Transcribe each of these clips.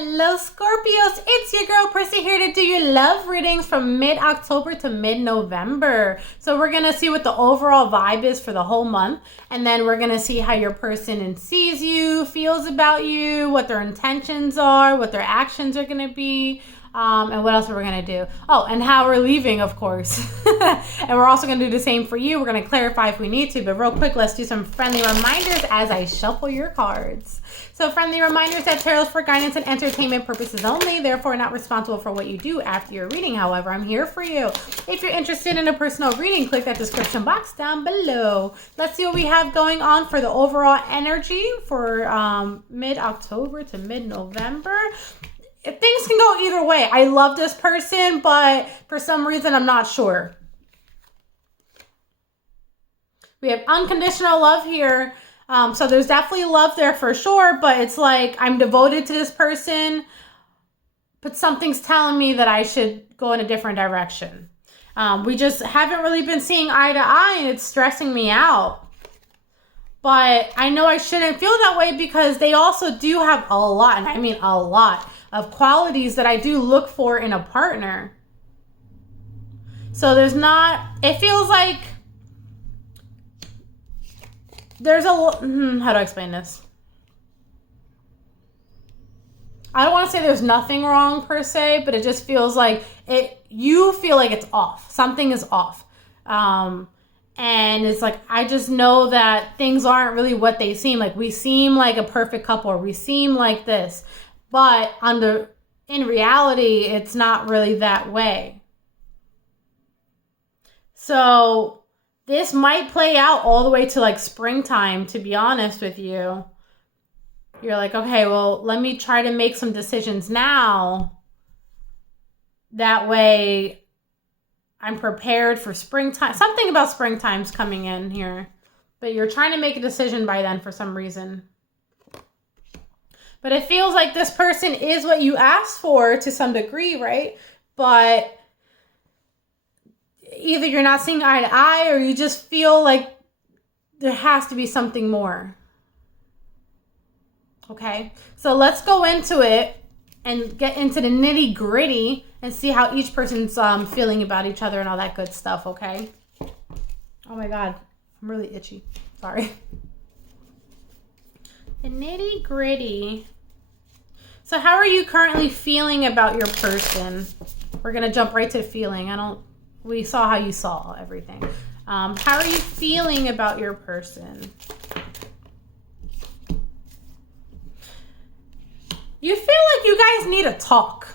Hello Scorpios, it's your girl Priscy here to do your love readings from mid-October to mid-November. So we're going to see what the overall vibe is for the whole month, and then we're going to see how your person sees you, feels about you, what their intentions are, what their actions are going to be, and what else are we going to do? Oh, and how we're leaving, of course. And we're also going to do the same for you. We're going to clarify if we need to, but real quick, let's do some friendly reminders as I shuffle your cards. So friendly reminders that tarot is for guidance and entertainment purposes only, therefore not responsible for what you do after your reading. However, I'm here for you. If you're interested in a personal reading, click that description box down below. Let's see what we have going on for the overall energy for mid-October to mid-November. Things can go either way. I love this person, but for some reason, I'm not sure. We have unconditional love here. So there's definitely love there for sure, but it's like I'm devoted to this person, but something's telling me that I should go in a different direction. We just haven't really been seeing eye to eye, and it's stressing me out. But I know I shouldn't feel that way because they also do have a lot, and I mean a lot, of qualities that I do look for in a partner. So there's not, it feels like there's a, how do I explain this? I don't want to say there's nothing wrong per se, but it just feels like you feel like it's off. Something is off. And it's like, I just know that things aren't really what they seem. Like we seem like a perfect couple, or we seem like this. But in reality, it's not really that way. So this might play out all the way to like springtime, to be honest with you. You're like, okay, well, let me try to make some decisions now. That way I'm prepared for springtime. Something about springtime's coming in here. But you're trying to make a decision by then for some reason. But it feels like this person is what you asked for to some degree, right? But either you're not seeing eye to eye, or you just feel like there has to be something more. Okay? So let's go into it and get into the nitty gritty and see how each person's feeling about each other and all that good stuff, okay? Oh my God, I'm really itchy. Sorry. The nitty gritty. So how are you currently feeling about your person? We're going to jump right to the feeling. We saw how you saw everything. How are you feeling about your person? You feel like you guys need to talk.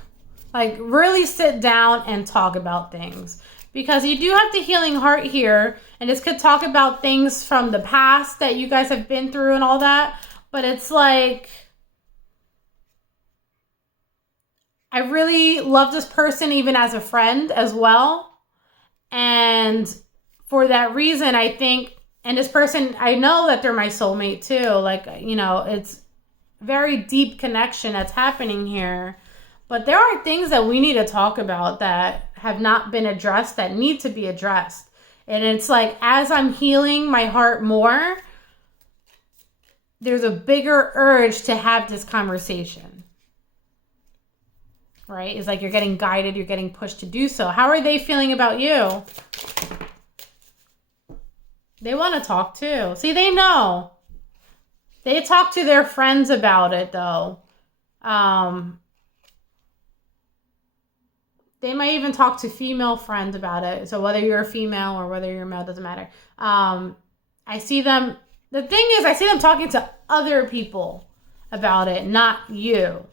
Like really sit down and talk about things. Because you do have the healing heart here. And this could talk about things from the past that you guys have been through and all that. But it's like, I really love this person even as a friend as well. And for that reason, I think, and this person, I know that they're my soulmate too. Like, you know, it's very deep connection that's happening here. But there are things that we need to talk about that have not been addressed that need to be addressed. And it's like, as I'm healing my heart more, there's a bigger urge to have this conversation, right? It's like you're getting guided, you're getting pushed to do so. How are they feeling about you? They want to talk too. See, they know. They talk to their friends about it though. They might even talk to female friends about it. So whether you're a female or whether you're a male, doesn't matter. I see them. The thing is, I see them talking to other people about it, not you.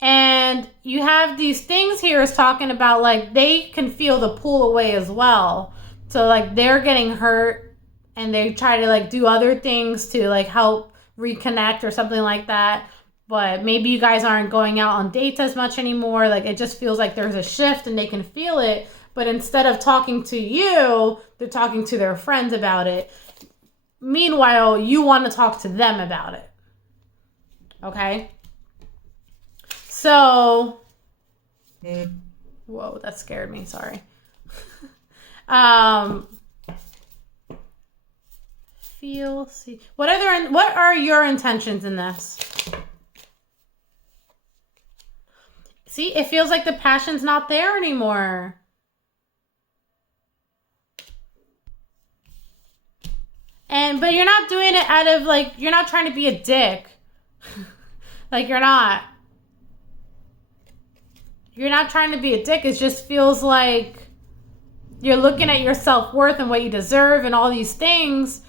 And you have these things here is talking about like they can feel the pull away as well. So like they're getting hurt and they try to like do other things to like help reconnect or something like that. But maybe you guys aren't going out on dates as much anymore. Like it just feels like there's a shift and they can feel it. But instead of talking to you, they're talking to their friends about it. Meanwhile, you want to talk to them about it. Okay? So, whoa, that scared me. Sorry. See. What are your intentions in this? See, it feels like the passion's not there anymore. But you're not doing it out of, like, you're not trying to be a dick. Like, you're not. You're not trying to be a dick. It just feels like you're looking at your self-worth and what you deserve and all these things.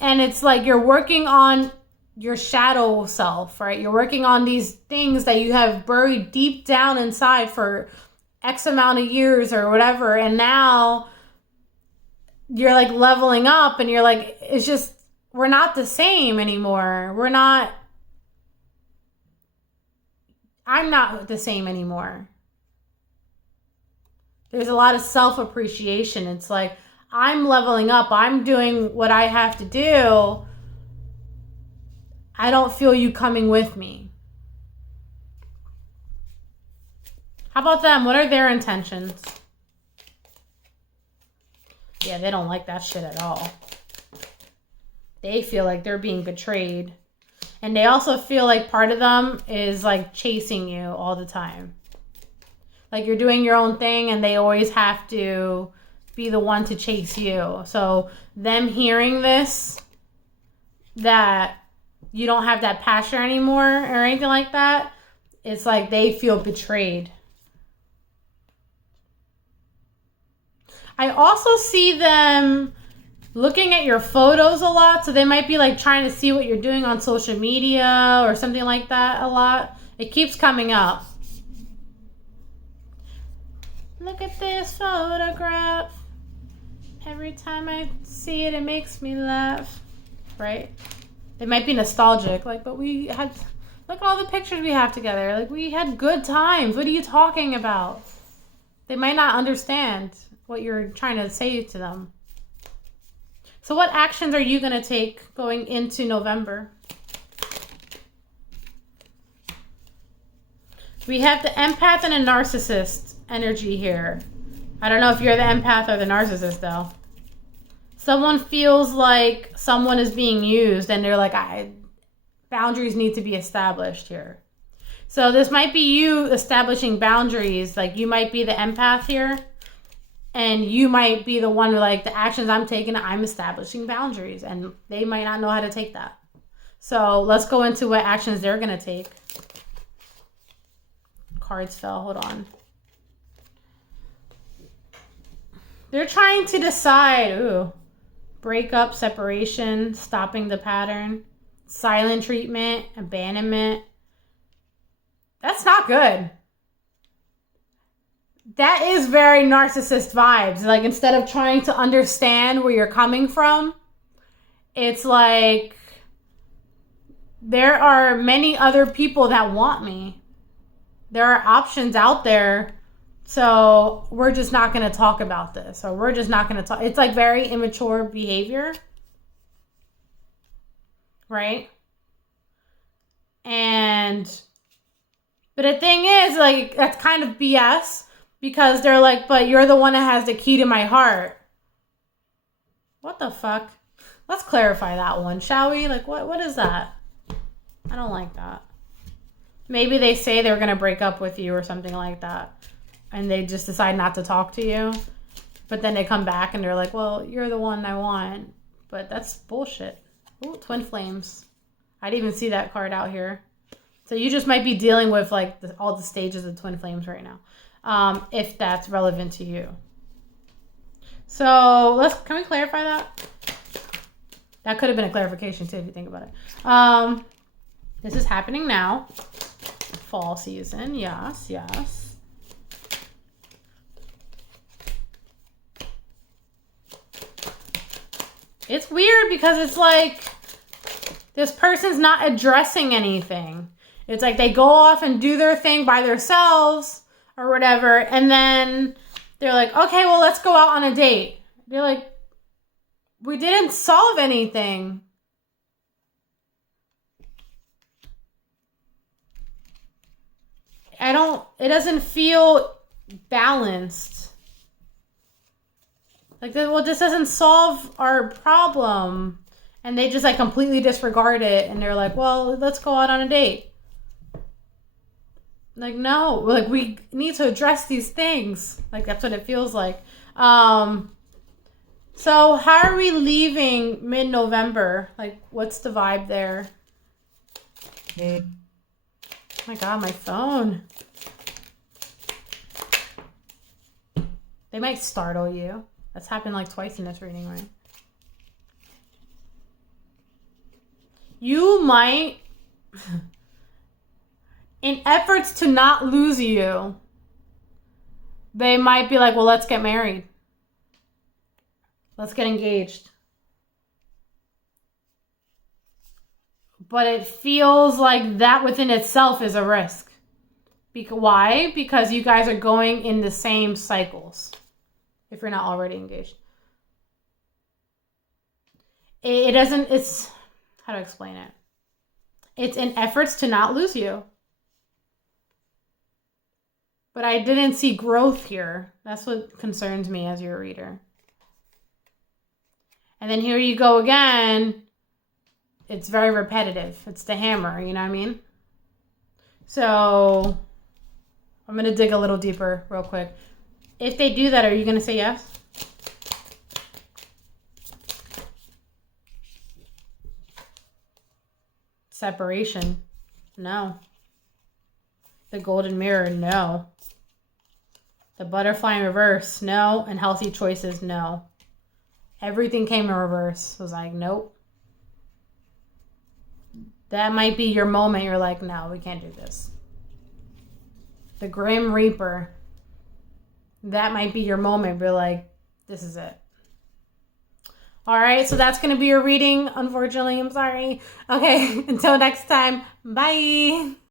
And it's like you're working on your shadow self, right? You're working on these things that you have buried deep down inside for X amount of years or whatever. And now you're like leveling up and you're like, it's just, we're not the same anymore. I'm not the same anymore. There's a lot of self-appreciation. It's like, I'm leveling up. I'm doing what I have to do. I don't feel you coming with me. How about them? What are their intentions? Yeah, they don't like that shit at all. They feel like they're being betrayed. And they also feel like part of them is like chasing you all the time. Like you're doing your own thing and they always have to be the one to chase you. So them hearing this, that you don't have that passion anymore or anything like that, it's like they feel betrayed. I also see them looking at your photos a lot. So they might be like trying to see what you're doing on social media or something like that a lot. It keeps coming up. Look at this photograph. Every time I see it, it makes me laugh. Right? They might be nostalgic. Like, but we had, look at all the pictures we have together. Like, we had good times. What are you talking about? They might not understand what you're trying to say to them. So what actions are you going to take going into November? We have the empath and a narcissist energy here. I don't know if you're the empath or the narcissist, though. Someone feels like someone is being used and they're like, boundaries need to be established here. So this might be you establishing boundaries. Like you might be the empath here. And you might be the one who, like, the actions I'm taking, I'm establishing boundaries. And they might not know how to take that. So let's go into what actions they're going to take. Cards fell. Hold on. They're trying to decide. Breakup, separation, stopping the pattern, silent treatment, abandonment. That's not good. That is very narcissist vibes. Like, instead of trying to understand where you're coming from, it's like, there are many other people that want me. There are options out there. So we're just not going to talk about this. Or we're just not going to talk. It's like very immature behavior. Right? But the thing is, like, that's kind of BS. Because they're like, but you're the one that has the key to my heart. What the fuck? Let's clarify that one, shall we? Like, what is that? I don't like that. Maybe they say they were going to break up with you or something like that. And they just decide not to talk to you. But then they come back and they're like, well, you're the one I want. But that's bullshit. Ooh, twin flames. I didn't even see that card out here. So you just might be dealing with like all the stages of twin flames right now. If that's relevant to you. So can we clarify that? That could have been a clarification too, if you think about it. This is happening now. Fall season, yes. It's weird because it's like, this person's not addressing anything. It's like they go off and do their thing by themselves, or whatever, and then they're like, okay, well, let's go out on a date. They're like, we didn't solve anything. It doesn't feel balanced. Like, well, this doesn't solve our problem. And they just like completely disregard it, and they're like, well, let's go out on a date. Like, no, like we need to address these things. Like, that's what it feels like. So how are we leaving mid-November? Like, what's the vibe there? Oh my God, my phone. They might startle you. That's happened like twice in this reading, right? You might, in efforts to not lose you, they might be like, well, let's get married. Let's get engaged. But it feels like that within itself is a risk. Why? Because you guys are going in the same cycles. If you're not already engaged. It doesn't, it's, how to explain it? It's in efforts to not lose you. But I didn't see growth here. That's what concerns me as your reader. And then here you go again. It's very repetitive. It's the hammer, you know what I mean? So I'm going to dig a little deeper real quick. If they do that, are you going to say yes? Separation. No. The golden mirror. No. The butterfly in reverse. No. And healthy choices. No. Everything came in reverse. I was like, nope. That might be your moment. You're like, no, we can't do this. The Grim Reaper. That might be your moment. You're like, this is it. All right, so that's going to be your reading. Unfortunately, I'm sorry. Okay, until next time. Bye.